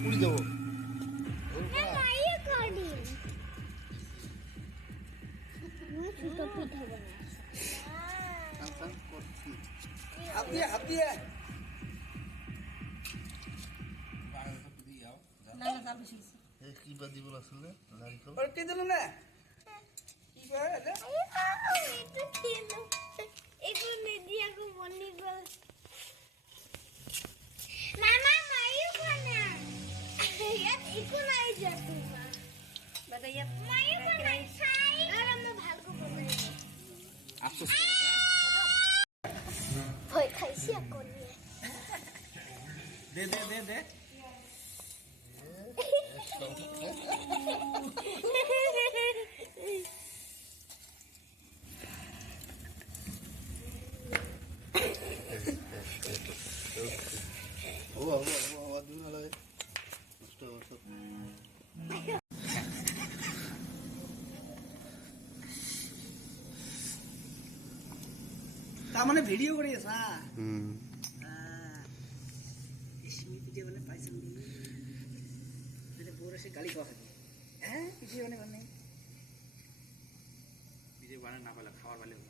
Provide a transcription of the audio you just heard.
উড়ি যাবো কি বা দিব আসলে নারিকল না কি করে আফসোস করে ভয় খাইছি এখন দে দে দে দে ও দিন লাগে নষ্ট সব তার মানে ভিডিও করে আসা পিঠে মানে পাইছেন বড় সে গালি খাওয়া হ্যাঁ পিঠে মানে পিঠে বানায় না পারলে খাওয়ার পালে দিল